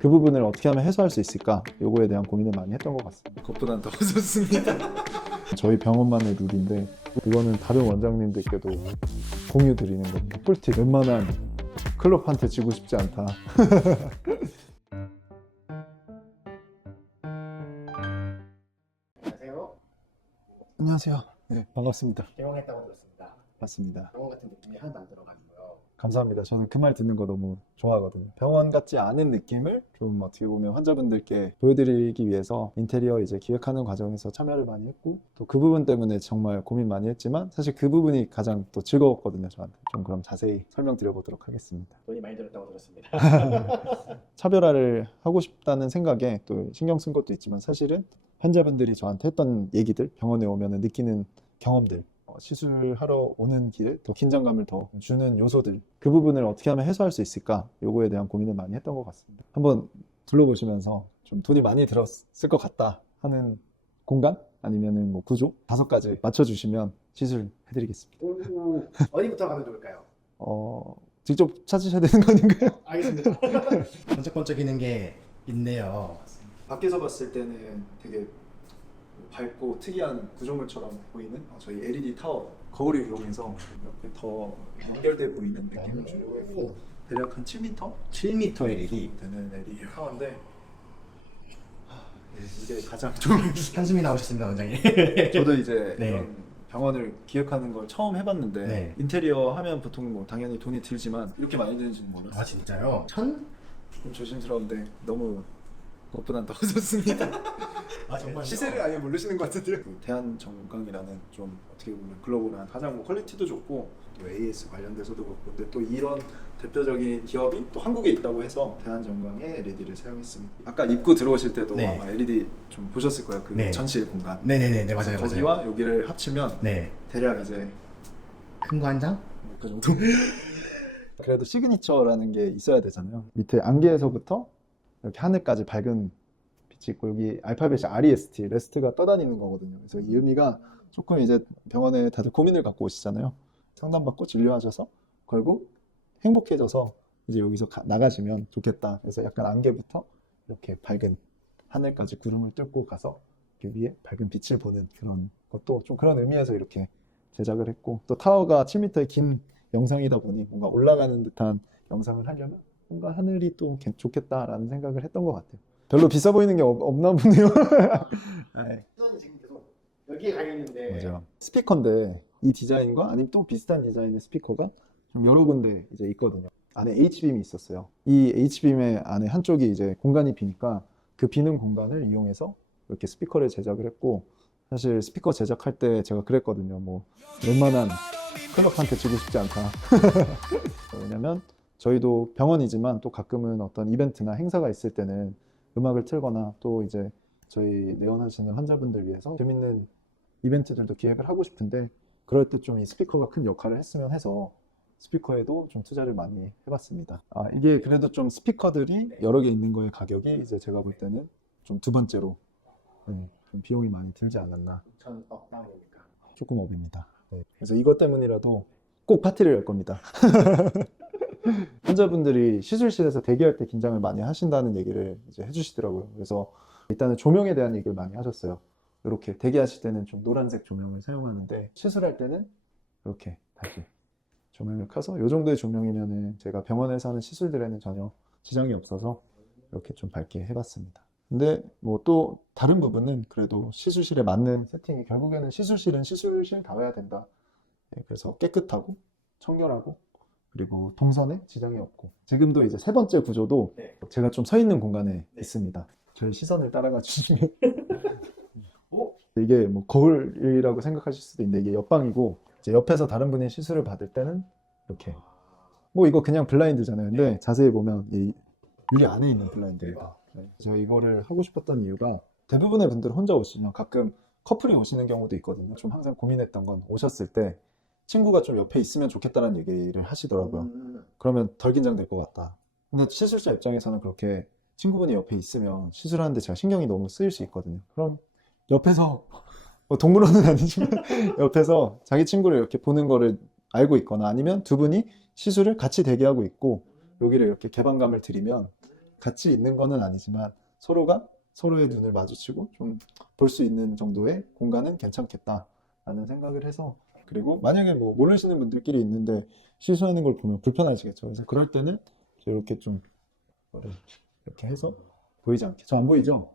그 부분을 어떻게 하면 해소할 수 있을까? 요거에 대한 고민을 많이 했던 것 같습니다. 그것보다는 더 좋습니다. 저희 병원만의 룰인데 이거는 다른 원장님들께도 공유 드리는 겁니다. 꿀팁. 웬만한 클럽한테 지고 싶지 않다. 안녕하세요. 안녕하세요. 네, 반갑습니다. 개원했다고 들었습니다. 맞습니다. 병원 같은 느낌이 하나도 안 들어가지고요. 감사합니다. 저는 그 말 듣는 거 너무 좋아하거든요. 병원 같지 않은 느낌을 좀 어떻게 보면 환자분들께 보여드리기 위해서 인테리어 이제 기획하는 과정에서 참여를 많이 했고 또 그 부분 때문에 정말 고민 많이 했지만 사실 그 부분이 가장 또 즐거웠거든요. 저한테. 좀 그럼 자세히 설명드려보도록 하겠습니다. 돈이 많이 들었다고 들었습니다. 차별화를 하고 싶다는 생각에 또 신경 쓴 것도 있지만 사실은 환자분들이 저한테 했던 얘기들, 병원에 오면 느끼는 경험들, 시술하러 오는 길에 더 긴장감을 더 주는 요소들, 그 부분을 어떻게 하면 해소할 수 있을까? 요거에 대한 고민을 많이 했던 것 같습니다. 한번 둘러보시면서 좀 돈이 많이 들었을 것 같다 하는 공간? 아니면은 뭐 구조? 5가지 맞춰주시면 시술해드리겠습니다. 어디부터 가면 좋을까요? 직접 찾으셔야 되는 거 아닌가요? 알겠습니다. 번쩍번쩍이는 게 있네요. 밖에서 봤을 때는 되게 밝고 특이한 구조물처럼 보이는 저희 LED 타워 거울을 이용해서 이렇게 더 연결돼 보이는 느낌을 주려고 했고 대략 한 7m 7m LED. 되는 LED 타워인데 이게 가장 좀 한숨이 나오셨습니다, 원장님. 저도 이제 네. 이런 병원을 기획하는 걸 처음 해봤는데 네. 인테리어 하면 보통 뭐 당연히 돈이 들지만 이렇게 많이 드는지는 몰랐어요. 아 진짜요? 천? 좀 조심스러운데 너무 그것보단 더 좋습니다. 아 정말 시세를 아예 모르시는 것 같은데요. 대한정강이라는 좀 어떻게 보면 글로벌한 가장 뭐 퀄리티도 좋고 또 AS 관련돼서도 그렇고 근데 또 이런 대표적인 기업이 또 한국에 있다고 해서 대한정강에 LED를 사용했습니다. 아까 입구 들어오실 때도 네. 아마 LED 좀 보셨을 거예요. 그 네. 전실 공간. 네네네, 네, 맞아요, 맞아요. 거기와 여기를 합치면 네. 대략 이제 큰 거 한 장? 그 정도. 그래도 시그니처라는 게 있어야 되잖아요. 밑에 안개에서부터 이렇게 하늘까지 밝은 빛이 있고 여기 알파벳이 REST, 레스트가 떠다니는 거거든요. 그래서 이 의미가 조금 이제 병원에 다들 고민을 갖고 오시잖아요. 상담받고 진료하셔서 결국 행복해져서 이제 여기서 나가시면 좋겠다. 그래서 약간 안개부터 이렇게 밝은 하늘까지 구름을 뚫고 가서 이렇게 위에 밝은 빛을 보는 그런 것도 좀 그런 의미에서 이렇게 제작을 했고 또 타워가 7m의 긴 영상이다 보니 뭔가 올라가는 듯한 영상을 하려면 뭔가 하늘이 또 좋겠다라는 생각을 했던 것 같아요. 별로 비싸 보이는 게 없나 보네요. 네, 시선이 지금 계속 여기에 가 있는데. 맞아요. 스피커인데 이 디자인과 아니면 또 비슷한 디자인의 스피커가 좀 여러 군데 이제 있거든요. 안에 H빔이 있었어요. 이 H빔의 안에 한쪽이 이제 공간이 비니까 그 비는 공간을 이용해서 이렇게 스피커를 제작을 했고 사실 스피커 제작할 때 제가 그랬거든요. 뭐 웬만한 클럽한테 지고 싶지 않다. 왜냐면 저희도 병원이지만 또 가끔은 어떤 이벤트나 행사가 있을 때는 음악을 틀거나 또 이제 저희 내원하시는 환자분들 위해서 재밌는 이벤트들도 기획을 하고 싶은데 그럴 때 좀 이 스피커가 큰 역할을 했으면 해서 스피커에도 좀 투자를 많이 해봤습니다. 이게 그래도 좀 스피커들이 여러 개 있는 거의 가격이 이제 제가 볼 때는 좀 두 번째로 좀 비용이 많이 들지 않았나. 2,000억 다운이니까. 조금 업입니다. 그래서 이것 때문이라도 꼭 파티를 열 겁니다. 환자분들이 시술실에서 대기할 때 긴장을 많이 하신다는 얘기를 이제 해주시더라고요. 그래서 일단은 조명에 대한 얘기를 많이 하셨어요. 이렇게 대기하실 때는 좀 노란색 조명을 사용하는데 시술할 때는 이렇게 다시 조명을 켜서 이 정도의 조명이면은 제가 병원에서 하는 시술들에는 전혀 지장이 없어서 이렇게 좀 밝게 해봤습니다. 근데 뭐 또 다른 부분은 그래도 시술실에 맞는 세팅이 결국에는 시술실은 시술실다워야 된다. 그래서 깨끗하고 청결하고 그리고 동선에 지장이 없고 지금도 이제 3번째 구조도 네. 제가 좀 서 있는 공간에 있습니다. 저희 시선을 따라가 주시면 이게 뭐 거울이라고 생각하실 수도 있는데 이게 옆방이고 이제 옆에서 다른 분이 시술을 받을 때는 이렇게 뭐 이거 그냥 블라인드잖아요. 근데 자세히 보면 이 유리 안에 있는 블라인드예요. 제가 이거를 하고 싶었던 이유가 대부분의 분들 혼자 오시면 가끔 커플이 오시는 경우도 있거든요. 좀 항상 고민했던 건 오셨을 때 친구가 좀 옆에 있으면 좋겠다는 얘기를 하시더라고요. 그러면 덜 긴장될 것 같다. 근데 시술자 입장에서는 그렇게 친구분이 옆에 있으면 시술하는데 제가 신경이 너무 쓰일 수 있거든요. 그럼 옆에서 뭐 동물원은 아니지만 옆에서 자기 친구를 이렇게 보는 거를 알고 있거나 아니면 두 분이 시술을 같이 대기하고 있고 여기를 이렇게 개방감을 드리면 같이 있는 거는 아니지만 서로가 서로의 눈을 마주치고 좀 볼 수 있는 정도의 공간은 괜찮겠다라는 생각을 해서 그리고 만약에 뭐 모르시는 분들끼리 있는데 시술하는 걸 보면 불편하시겠죠. 그래서 그럴 때는 이렇게 좀 이거를 이렇게 해서 보이지 않게 저 안 보이죠?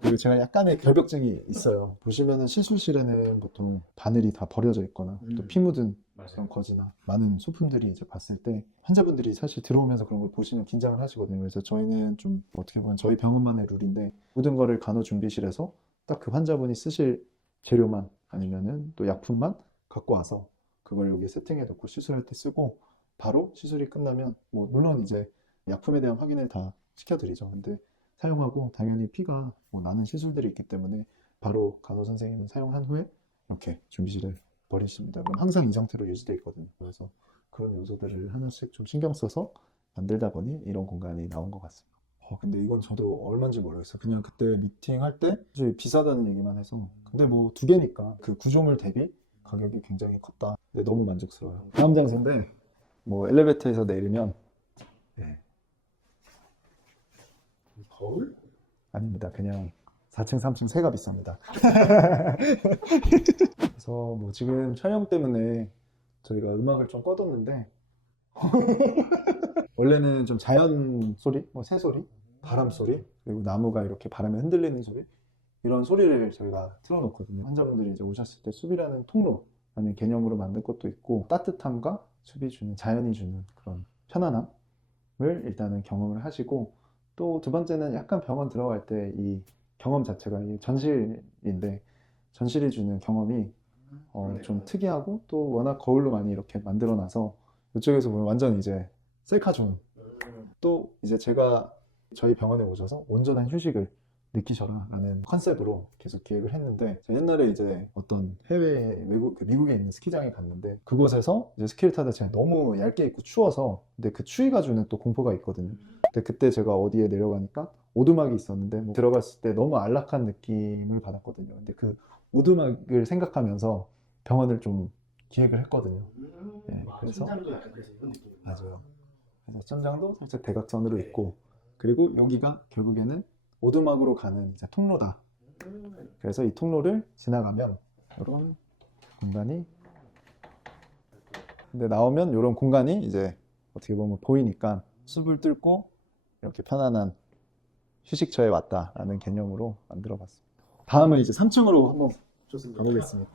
그리고 제가 약간의 결벽증이 있어요. 보시면은 시술실에는 보통 바늘이 다 버려져 있거나 또 피 묻은 그런 거지나 많은 소품들이 이제 봤을 때 환자분들이 사실 들어오면서 그런 걸 보시면 긴장을 하시거든요. 그래서 저희는 좀 어떻게 보면 저희 병원만의 룰인데 모든 거를 간호 준비실에서 딱 그 환자분이 쓰실 재료만 아니면은 또 약품만 갖고 와서 그걸 여기 세팅해 놓고 시술할 때 쓰고 바로 시술이 끝나면 뭐 물론 이제 약품에 대한 확인을 다 시켜드리죠. 근데 사용하고 당연히 피가 뭐 나는 시술들이 있기 때문에 바로 간호 선생님은 사용한 후에 이렇게 준비실에 버리십니다. 그럼 항상 이 상태로 유지되어 있거든요. 그래서 그런 요소들을 하나씩 좀 신경 써서 만들다 보니 이런 공간이 나온 것 같습니다. 근데 이건 저도 얼마인지 모르겠어요. 그냥 그때 미팅할 때 사실 비싸다는 얘기만 해서 근데 뭐 두 개니까 그 구조물 대비 가격이 굉장히 컸다. 근데 너무 만족스러워요. 다음 장소인데 뭐 엘리베이터에서 내리면 네. 거울? 아닙니다. 그냥 4층, 3층 세가 비쌉니다. 그래서 뭐 지금 촬영 때문에 저희가 음악을 좀 꺼뒀는데 원래는 좀 자연 소리, 뭐 새 소리, 바람 소리, 그리고 나무가 이렇게 바람에 흔들리는 소리 이런 소리를 저희가 틀어놓거든요. 환자분들이 이제 오셨을 때 숲이라는 통로라는 개념으로 만든 것도 있고 따뜻함과 숲이 주는 자연이 주는 그런 편안함을 일단은 경험을 하시고 또 두 번째는 약간 병원 들어갈 때 이 경험 자체가 이 전실인데 전실이 주는 경험이 좀 특이하고 또 워낙 거울로 많이 이렇게 만들어놔서 이쪽에서 보면 완전 이제 셀카존 또 이제 제가 저희 병원에 오셔서 온전한 휴식을 느끼셔라 라는 컨셉으로 계속 기획을 했는데 제가 옛날에 이제 어떤 해외 미국에 있는 스키장에 갔는데 그곳에서 이제 스키를 타다 제가 너무 얇게 입고 추워서 근데 그 추위가 주는 또 공포가 있거든요. 근데 그때 제가 어디에 내려가니까 오두막이 있었는데 뭐 들어갔을 때 너무 안락한 느낌을 받았거든요. 근데 그 오두막을 생각하면서 병원을 좀 기획을 했거든요. 네, 그래서 천장도 약간 그래서 이런 느낌. 맞아요. 그래서 천장도 살짝 대각선으로 있고 그리고 여기가 결국에는 오두막으로 가는 이제 통로다. 그래서 이 통로를 지나가면 이런 공간이 근데 나오면 이런 공간이 이제 어떻게 보면 보이니까 숲을 뚫고 이렇게 편안한 휴식처에 왔다라는 개념으로 만들어 봤습니다. 다음은 이제 3층으로 한번 좋습니다. 가보겠습니다.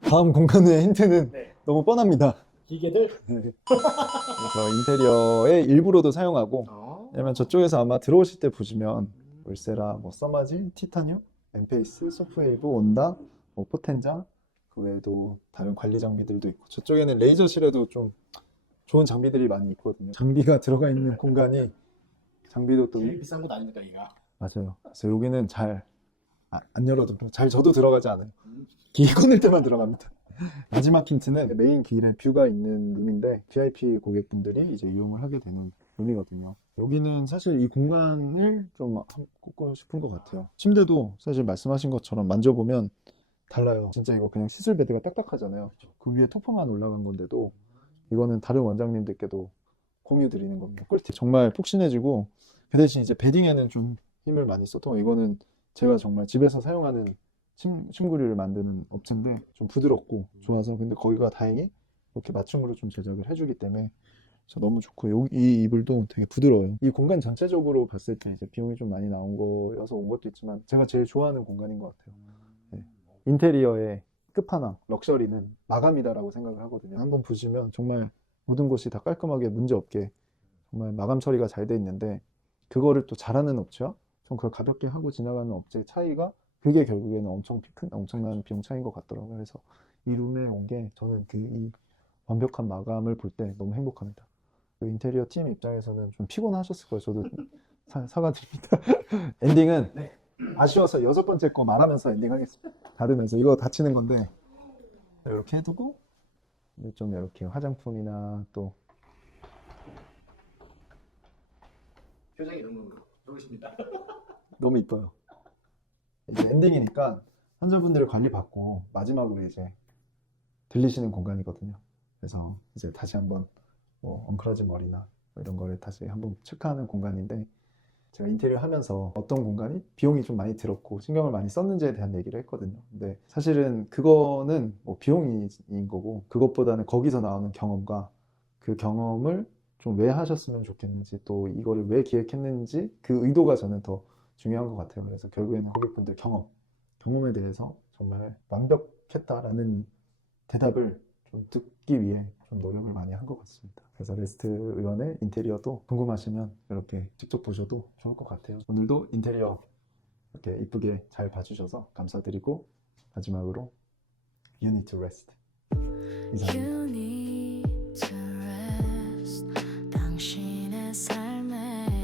다음 공간의 힌트는 네. 너무 뻔합니다. 기계들. 네. 그래서 인테리어의 일부로도 사용하고 왜냐면 저쪽에서 아마 들어오실 때 보시면 울세라, 뭐 써마지, 티타늄, 엠페이스, 소프웨이브, 온다, 뭐 포텐자 그 외에도 다른 관리 장비들도 있고 저쪽에는 레이저실에도 좀 좋은 장비들이 많이 있거든요. 장비가 들어가 있는 공간이 장비도 또 제일 비싼 곳 아닙니까 이가? 맞아요. 그래서 여기는 잘 안 열어도 잘 저도 들어가지 않아요. 기 꺼낼 때만 들어갑니다. 마지막 힌트는 메인 길에 뷰가 있는 룸인데 VIP 고객분들이 이제 이용을 하게 되는 룸이거든요. 여기는 사실 이 공간을 좀 꼽고 싶은 것 같아요. 침대도 사실 말씀하신 것처럼 만져보면 달라요. 진짜 이거 그냥 시술 베드가 딱딱하잖아요. 그 위에 토퍼만 올라간 건데도 이거는 다른 원장님들께도 공유 드리는 겁니다. 꿀팁. 정말 푹신해지고 그 대신 이제 베딩에는 좀 힘을 많이 써도 이거는 제가 정말 집에서 사용하는 침구류를 만드는 업체인데 좀 부드럽고 좋아서 근데 거기가 다행히 이렇게 맞춤으로 좀 제작을 해주기 때문에 저 너무 좋고 이 이불도 되게 부드러워요. 이 공간 전체적으로 봤을 때 이제 비용이 좀 많이 나온 거여서 온 것도 있지만 제가 제일 좋아하는 공간인 것 같아요. 네. 인테리어의 끝판왕 럭셔리는 마감이다라고 생각을 하거든요. 한번 보시면 정말 모든 곳이 다 깔끔하게 문제 없게 정말 마감 처리가 잘 돼 있는데 그거를 또 잘하는 업체와 좀 그걸 가볍게 하고 지나가는 업체의 차이가 그게 결국에는 엄청난 비용 차이인 것 같더라고요. 그래서 이 룸에 온 게 저는 이 완벽한 마감을 볼 때 너무 행복합니다. 그 인테리어 팀 입장에서는 좀 피곤하셨을 거예요. 저도 사과드립니다. 엔딩은 네. 아쉬워서 6번째 거 말하면서 엔딩하겠습니다. 닫으면서 이거 닫히는 건데 이렇게 해두고 좀 이렇게 화장품이나 또 표정이 너무 좋으십니다. 너무 이뻐요. 이제 엔딩이니까 환자분들의 관리 받고 마지막으로 이제 들리시는 공간이거든요. 그래서 이제 다시 한번 뭐 엉클어진 머리나 이런 거를 다시 한번 체크하는 공간인데, 제가 인테리어 하면서 어떤 공간이 비용이 좀 많이 들었고 신경을 많이 썼는지에 대한 얘기를 했거든요. 근데 사실은 그거는 뭐 비용인 거고, 그것보다는 거기서 나오는 경험과 그 경험을 좀 왜 하셨으면 좋겠는지, 또 이거를 왜 기획했는지 그 의도가 저는 더 중요한 것 같아요. 그래서 결국에는 고객분들 경험에 대해서 정말 완벽했다라는 대답을 좀 듣기 위해 좀 노력을 많이 한 것 같습니다. 그래서 레스트 의원의 인테리어도 궁금하시면 이렇게 직접 보셔도 좋을 것 같아요. 오늘도 인테리어 이렇게 이쁘게 잘 봐주셔서 감사드리고, 마지막으로 You need to rest. 이상입니다.